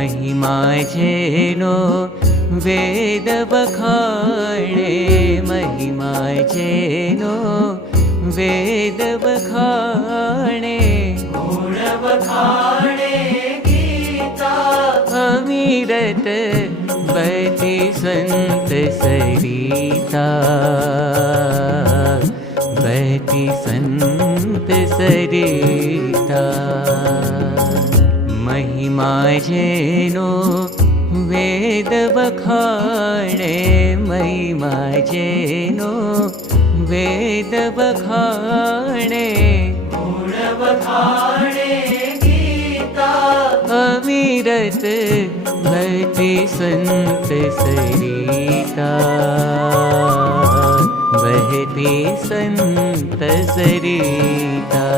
महिमा जेनो वेद बखाणे, महिमा जेनो वेद बखाणे, गुण बखाणे गीता अविरत बहती संत सरिता, बहती संत सरिता। महिमा जेनो वेद बखाणे, महिमा जेनो वेद बखाणे, गुण बखाणे गीता अविरत बहती संत सरिता, बहती संत सरिता।